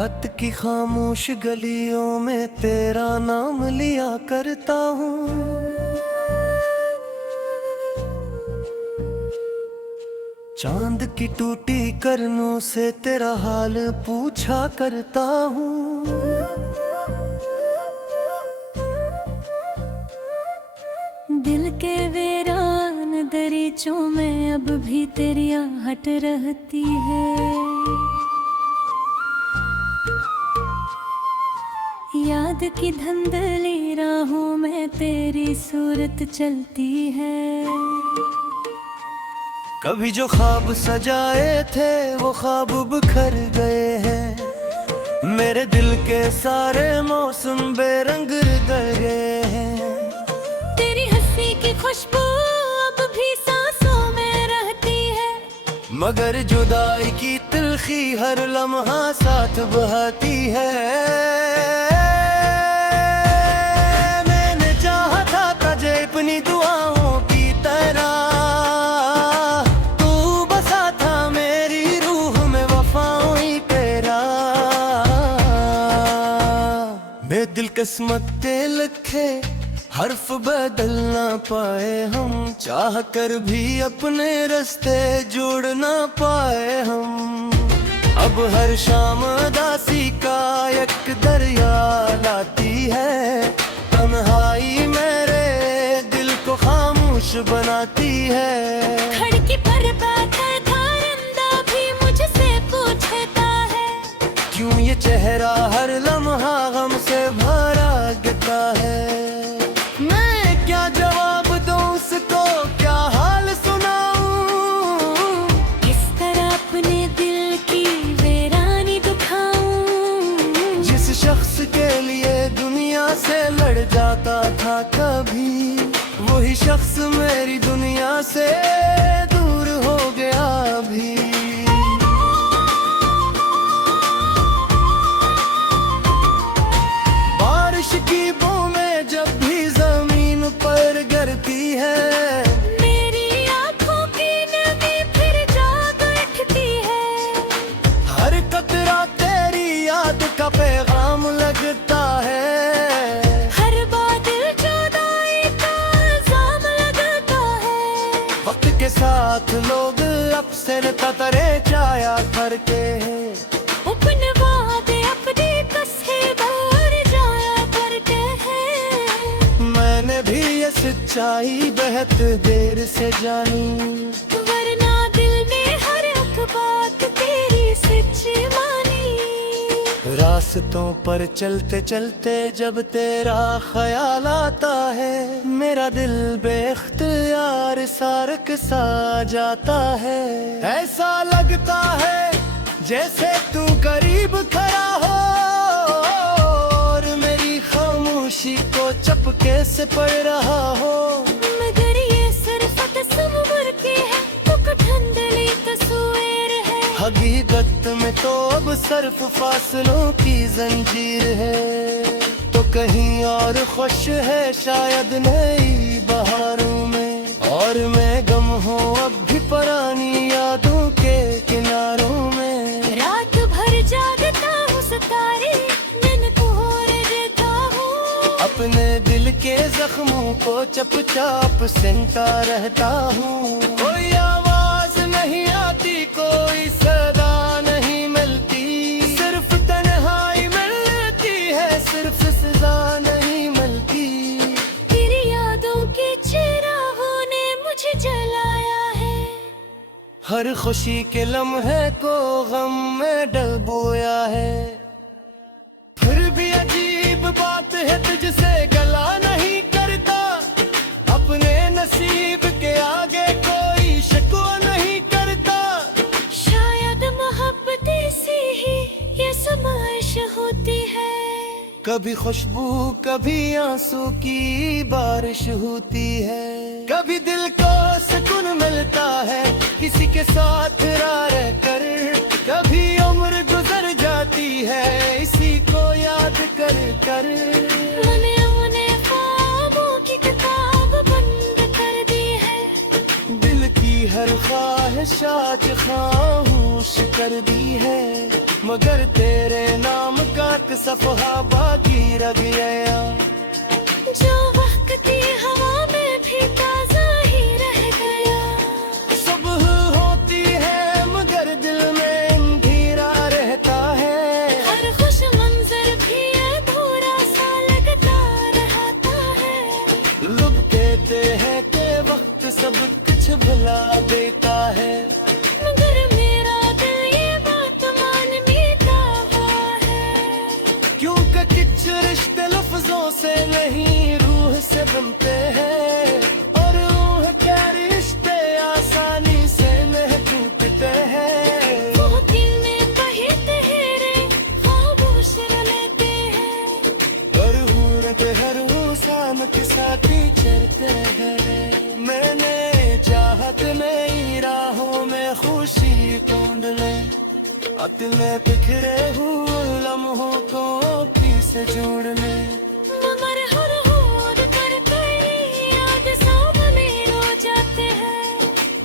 रात की खामोश गलियों में तेरा नाम लिया करता हूँ। चांद की टूटी करनों से तेरा हाल पूछा करता हूँ। दिल के वीरान दरीचों में अब भी तेरी आहट रहती है। याद की धंधली राहों में तेरी सूरत चलती है। कभी जो ख्वाब सजाए थे वो ख्वाब बिखर गए हैं। मेरे दिल के सारे मौसम बेरंग गए हैं। तेरी हंसी की खुशबू अब भी सांसों में रहती है। मगर जुदाई की तिल्खी हर लम्हा साथ बहाती है। मैंने चाहा था तुझे अपनी दुआओं की तरह, तू बसा था मेरी रूह में वफाओं ही तेरा। मेरे दिल किस्मत के लिखे हर्फ बदल ना पाए हम, चाह कर भी अपने रास्ते जोड़ ना पाए हम। अब हर शाम दासी का एक दरिया लाती है। तन्हाई मेरे दिल को खामोश बनाती है। खिड़की पर बैठा धरंदा भी मुझसे पूछता है, क्यों ये चेहरा हर लम्हा गम से भरा गिरता है। मैं क्या जवाब दूं उसको, क्या हाल सुनाऊं, किस तरह अपने दिल की वीरानी दुखाऊं। जिस शख्स के लिए दुनिया से लड़ जाता था कभी, वही शख्स मेरी दुनिया से दूर हो गया अभी। बारिश की बूंदें जब भी जमीन पर गिरती है, मेरी आँखों की नमी फिर जाग उठती है। हर कतरा तेरी याद का पैगाम लगता है। हर बादल जुदाई का इल्जाम लगाता है। वक्त के साथ लोग अक्सर कतरे जाया करते हैं। अपने वादे अपनी कसमें भर जाया करते हैं। मैंने भी ये सच्चाई बहुत देर से जानी, वरना दिल ने हर एक बात तेरी सच्ची मानी। रास्तों पर चलते चलते जब तेरा ख्याल आता है, मेरा दिल बेख्तियार सारक सा जाता है। ऐसा लगता है जैसे तू करीब खड़ा हो और मेरी खामोशी को चपके से पढ़ रहा हो। मगर ये सिर्फ तस्वीर की है, तो धुंधली तस्वीर है। हकीकत में तो अब सिर्फ फासलों की जंजीर है। तो कहीं और खुश है शायद नई बहारों में, और मैं गम हूँ अब भी पुरानी यादों के किनारों में। रात भर जागता हूँ सितारे, दिन को और देता हूँ। अपने दिल के जख्मों को चुपचाप सुनता रहता हूँ। कोई आवाज नहीं आती, कोई सदा नहीं मिलती, सिर्फ तन्हाई मिलती है, सिर्फ सजा नहीं मिलती। तेरी यादों के चिरागों ने मुझे जलाया है। हर खुशी के लम्हे को गम में डुबोया है। फिर भी अजीब बात है तुझसे गला नहीं करता, अपने नसीब के आगे कोई शिकवा नहीं करता। शायद मोहब्बत सी ही ये समाइश होती है। कभी खुशबू कभी आंसू की बारिश होती है। कभी दिल को सुकून मिलता है किसी के साथ रह कर, कभी उम्र गुजर जाती है इसी को याद कर कर। मैंने ख्वाबों की किताब बंद कर दी है। दिल की हर ख्वाहिश आज खामोश कर दी है। मगर तेरे नाम का एक सफहा बाकी रह गया। जो वक्त हवा में भी ताजा ही रह गया। सुबह होती है मगर दिल में अंधेरा रहता है। हर खुश मंजर भी अधूरा सा लगता रहता है। लोग कहते हैं कि वक्त सब कुछ भुला देता है, मगर मेरा दिल ये बात मान लेता है। क्योंकि कुछ रिश्ते लफ्जों से नहीं रूह से बनते हैं, और रूह के रिश्ते आसानी से नहीं टूटते हैं। वो दिल में बहे तेरे खामोश लेते हैं, और हूर के हर शाम के साथ ही चलते हैं। मैंने चाहत नई राहों में खुशी ढूंढ ले, अपने बिखरे हुए लम्हों को अपनी से जोड़ ले। मगर हर होड़ कर तेरी याद सामने रो जाते हैं।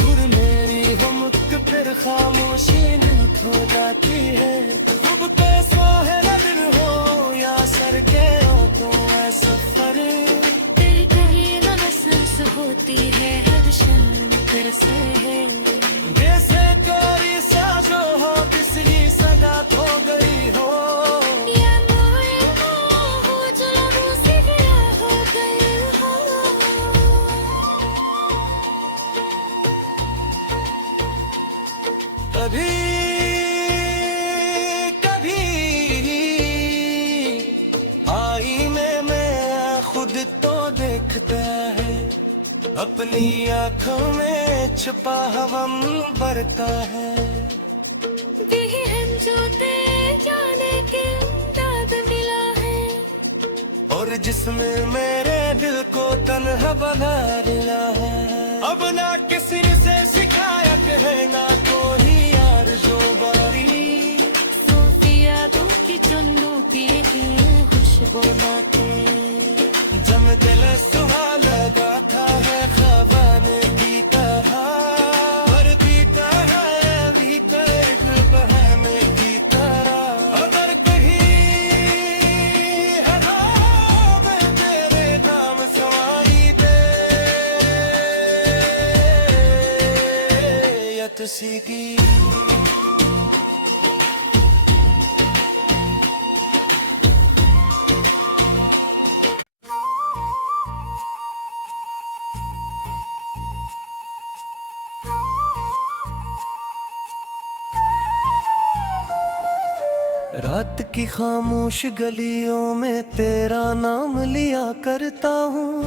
दूर मेरी हुम्क फिर खामोशी में खो जाती है। खूब कैसा है नजर हो या सर के हो तो है सफर, दिल कहीं न महसूस होती है हर क्षण फिर से है। जैसे कोई साजो हो किसी सगात हो गई हो, या मोए हो जो लबों से गिरा हो गए हो। कभी कभी आईने में खुद तो देखता है, अपनी आंखों में छुपा हवम बरता है। बेहन जो ते जाने के दाद मिला है, और जिसमें मेरे दिल को तन्हा बना दिला है। अब ना किसी से शिकायत है ना कोई यार जो बारी, सोफिया दो की चुन्नू पिए खुशबू नाते। जब दिल सुहा लगा था है खवाने की तरह, और बीता है भी एक बहाने की तरह। अगर कहीं हवा में तेरे नाम सवाई दे या सीधी रात की खामोश गलियों में तेरा नाम लिया करता हूँ।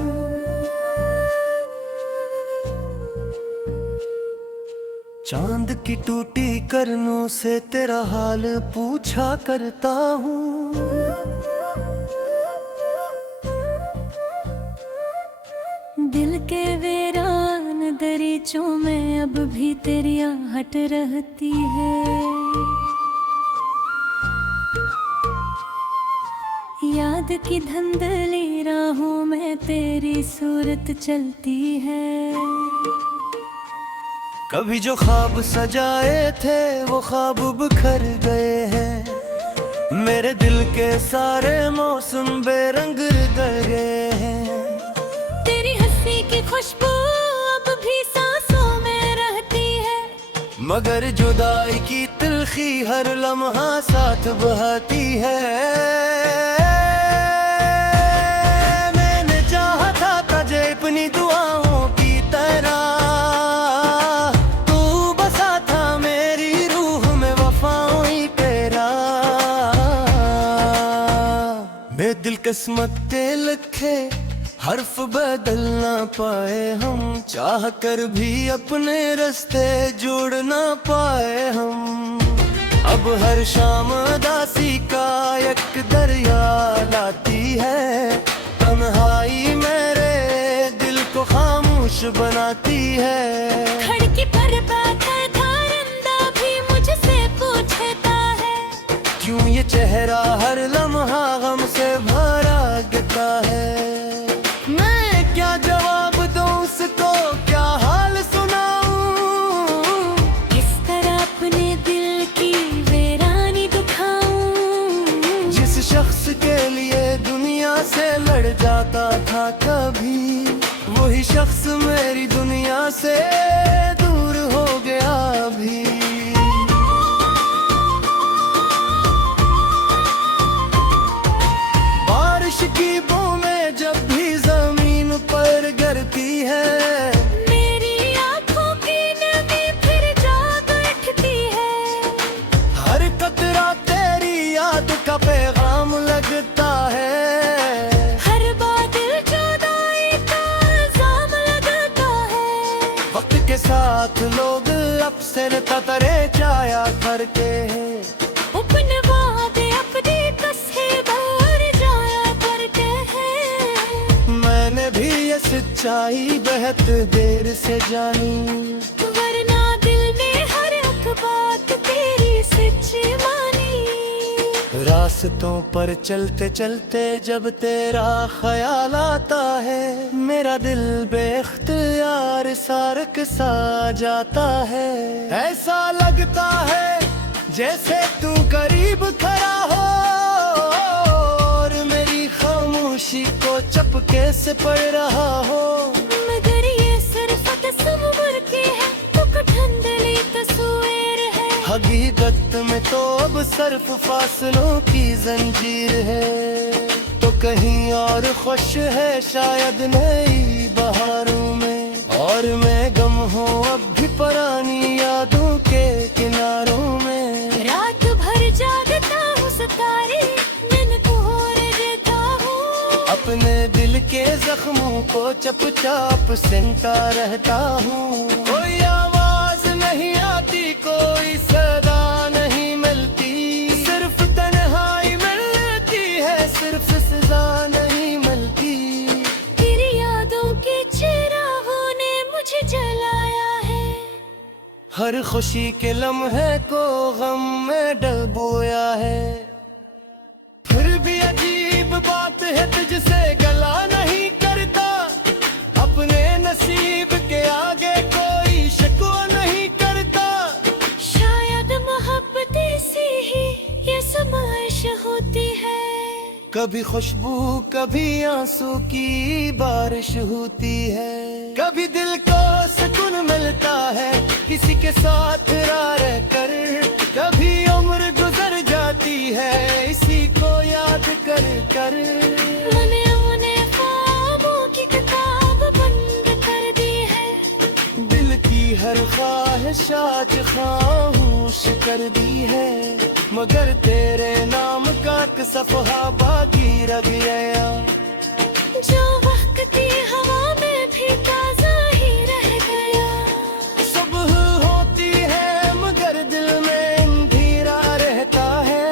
चांद की टूटी करनों से तेरा हाल पूछा करता हूँ। दिल के वीरान दरीचों में अब भी तेरी आहट रहती है। याद की धंधली राहों में तेरी सूरत चलती है। कभी जो ख्वाब सजाए थे वो ख्वाब बिखर गए हैं। मेरे दिल के सारे मौसम बेरंग गए हैं। तेरी हंसी की खुशबू अब भी सांसों में रहती है, मगर जुदाई की तिलखी हर लम्हा साथ बहाती है। मैंने चाहा था तुझे अपनी दुआओं की तरह, तू बसा था मेरी रूह में वफाओं ही तेरा। मैं दिल किस्मत लिखे हर्फ बदल ना पाए हम, चाह कर भी अपने रास्ते जोड़ ना पाए हम। अब हर शाम दासी का एक दरिया लाती है, तन्हाई मेरे दिल को खामोश बनाती है। खिड़की पर बैठा धारंदा भी मुझसे पूछता है, क्यों ये चेहरा हर लम्हा गम से भरा गिरता है। मैं क्या जवाब दूं उसको, क्या हाल सुनाऊं, किस तरह अपने दिल की वीरानी दुख बढ़ जाता था कभी, वही शख्स मेरी दुनिया से दूर हो गया अभी। बारिश की बूंदें जब भी जमीन पर गिरती है, मेरी आंखों की नमी फिर जाग उठती है। हर कतरा तेरी याद का पैगाम लगता है, हर बादल जुदाई का इल्जाम लगता है। वक्त के साथ लोग अक्सर ततरे जाया करते हैं, अपने वादे अपनी कसमें भर जाया करते हैं। मैंने भी ये सच्चाई बहुत देर से जानी, वरना दिल में हर एक बात तेरी सच्ची मानी। रास्तों पर चलते चलते जब तेरा ख्याल आता है, मेरा दिल बेख्तियार सारक सा जाता है। ऐसा लगता है जैसे तू करीब खड़ा हो और मेरी खामोशी को चपके से पढ़ रहा हो। मगर ये सिर्फ तस्वीर की है, तुक धुंधली तस्वीर है। हकीकत में तो अब सिर्फ फासलों की जंजीर है, तो कहीं और खुश है शायद नई बहारों में, और मैं गम हूँ अब भी पुरानी यादों के किनारों में। रात भर जागता हूँ सितारे, दिन को और देता हूँ। अपने दिल के जख्मों को चुपचाप सुनता रहता हूँ। कोई आवाज नहीं आती, कोई सदा नहीं मिलती, सिर्फ तन्हाई मिलती है, सिर्फ सजा नहीं मिलती। तेरी यादों के चिरागों ने मुझे जलाया है। हर खुशी के लम्हे को गम में डुबोया है, फिर भी अजीब बात है तुझसे गला नहीं करता। अपने नसीब के आगे कोई शिकवा नहीं करता। शायद मोहब्बत से ही ये समाइश होती है। कभी खुशबू कभी आंसू की बारिश होती है, कभी दिल को सुकून मिलता है किसी के साथ रह कर, कभी उम्र गुजर जाती है इसी को याद कर कर। मैंने उन्हें ख्वाबों की किताब बंद कर दी है, दिल की हर ख्वाहिशात खामोश कर दी है, मगर तेरे नाम का एक सफहा बाकी रह गया। जो वक्त की हवा में भी ताजा ही रह गया। सुबह होती है मगर दिल में अंधेरा रहता है,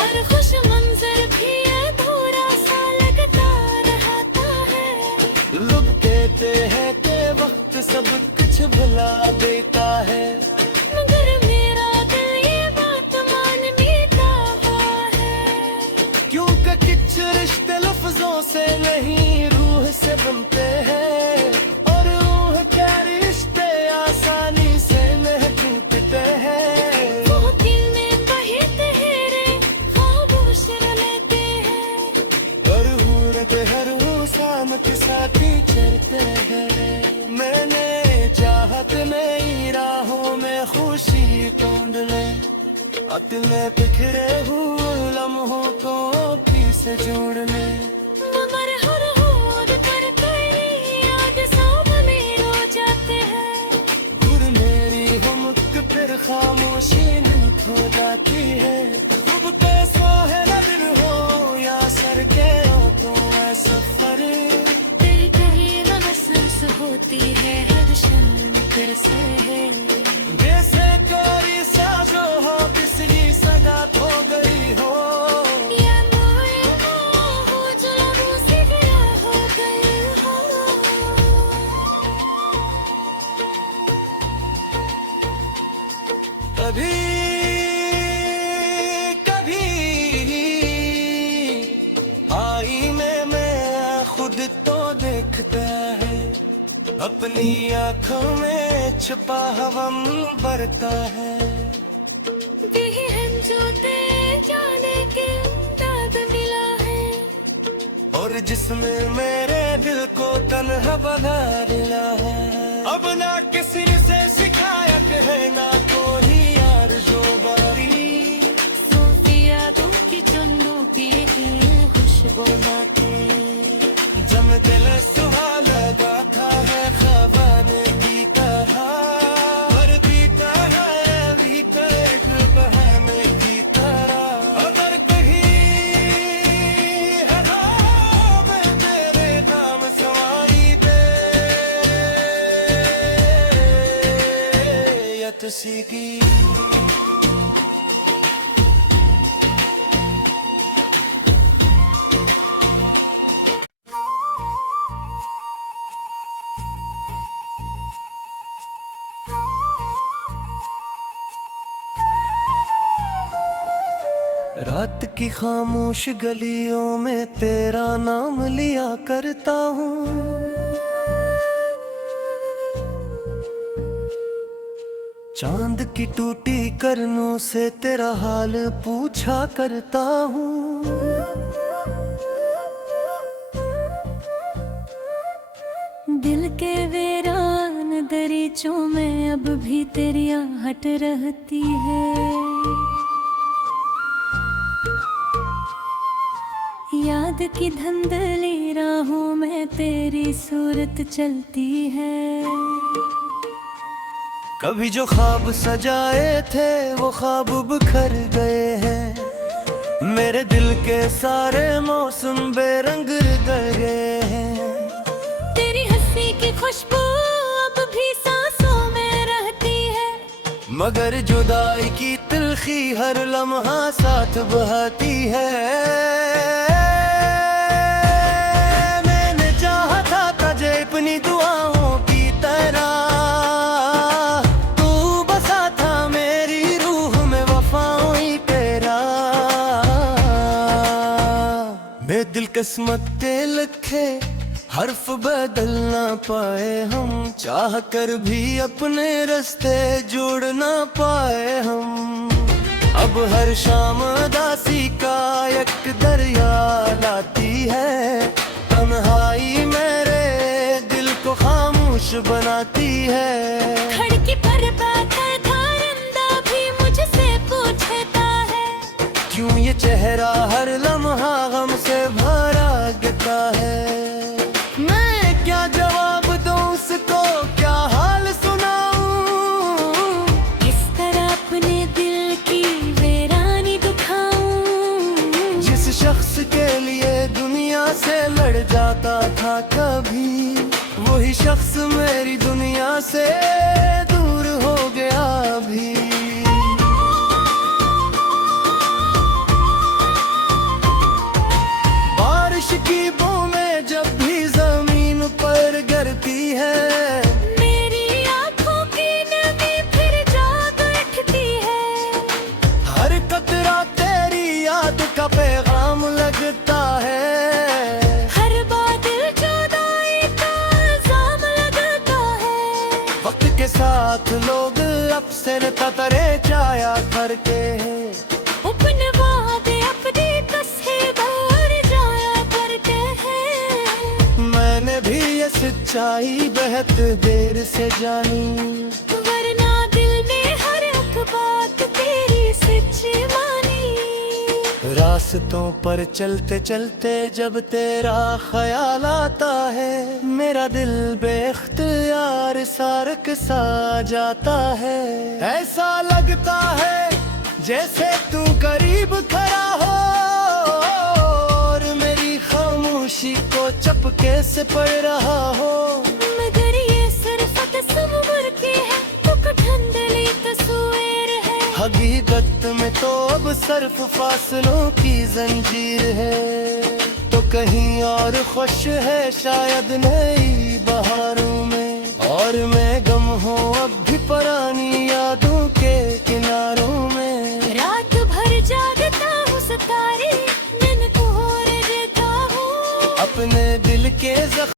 हर खुश मंजर भी अधूरा सा लगता रहता है। लोग कहते हैं कि वक्त सब कुछ भुला देता है, मगर मेरा दिल ये बात मान लेता हुआ है। क्योंकि कुछ रिश्ते लफ्जों से नहीं रूह से बनते हैं, और रूह के रिश्ते आसानी से नहीं टूटते हैं। वो दिल में बहे तेरे खामोश रहते हैं, और हूरत हर इंसान के साथ ही चलते हैं। मैंने चाहत नई राहों में खुशी ढूंढ ले, अपने बिखरे हुए लम्हों को फिर से जोड़ ले। मगर हर होड़ पर तेरी याद सामने रो जाते हैं। दूर मेरी हुम्क फिर खामोशी में खो जाती है। खूब कैसा है नजर हो या सर के हो तो ऐ सफर, तेरी कहीं न महसूस होती है हर क्षण फिर से है। जैसे कोई साजो हो किसी सगात हो गई हो, या मोए हो जो लबों से गिरा हो गए हो। कभी कभी आईने में खुद तो देखता है, अपनी आँखों में छुपा हम बरता है। बेहन जो ते जाने के अंदाज मिला है, और फिक्र जिसमें मेरे दिल को तन्हा बना दिया है। अब ना किसी से शिकायत है ना कोई यार जो बारी, सूफिया तू की चुन्नू की खुशबू नाते जम दिल सुहा लगा था है खवाने की तरह, पर पीता है भी एक बहाने की तरह। अगर कहीं है राह में तेरे नाम सवारी दे यत सीखी। रात की खामोश गलियों में तेरा नाम लिया करता हूँ, चांद की टूटी करनों से तेरा हाल पूछा करता हूँ। दिल के वीरान दरीचों में अब भी तेरी आहट रहती है। याद की धंधली राहों में तेरी सूरत चलती है। कभी जो ख्वाब सजाए थे वो ख्वाब बिखर गए हैं, मेरे दिल के सारे मौसम बेरंग रह गए हैं। तेरी हंसी की खुशबू अब भी सांसों में रहती है, मगर जुदाई की तिलखी हर लम्हा साथ बहाती है। मैंने चाहा था तुझे अपनी दुआओं की तरह, तू बसा था मेरी रूह में वफाओं ही तेरा। मैं दिल किस्मत ते लिखे हर्फ बदल ना पाए हम, चाह कर भी अपने रास्ते जोड़ ना पाए हम। अब हर शाम दासी का एक दरिया लाती है, तन्हाई मेरे दिल को खामोश बनाती है। खिड़की पर बैठा धरंदा भी मुझसे पूछता है, क्यों ये चेहरा हर लम्हा गम से भरा गिरता है। मैं क्या जवाब दूं उसको, क्या हाल सुनाऊं, किस तरह अपने दिल की वीरानी दिखाऊं। जिस शख्स के लिए दुनिया से लड़ जाता था कभी, वही शख्स मेरी दुनिया से दूर हो गया अभी। बारिश की बूंदें जब भी जमीन पर गिरती है, मेरी आँखों की नमी फिर जाग उठती है। हर कतरा तेरी याद का पैगाम लगता है। हर बादल जुदाई का इल्जाम लगता है। वक्त के साथ लोग अब से ततरे जाया करते हैं, अपने वादे अपनी कसे भर जाया करते हैं। मैंने भी ये सच्चाई बेहद देर से जानी, वरना दिल ने हर एक बात तेरी सच्ची मानी। रास्तों पर चलते चलते जब तेरा ख्याल आता है, मेरा दिल बेख्तियार सारक सा जाता है। ऐसा लगता है जैसे तू करीब खड़ा हो और मेरी खामोशी को चपके से पढ़ रहा हो। मगर ये सिर्फ तस्वीर की है, तो धुंधली तस्वीर है। हकीकत में तो अब सिर्फ फासलों की जंजीर है, तो कहीं और खुश है शायद नई बहारों में, और मैं गम हूँ अब भी परा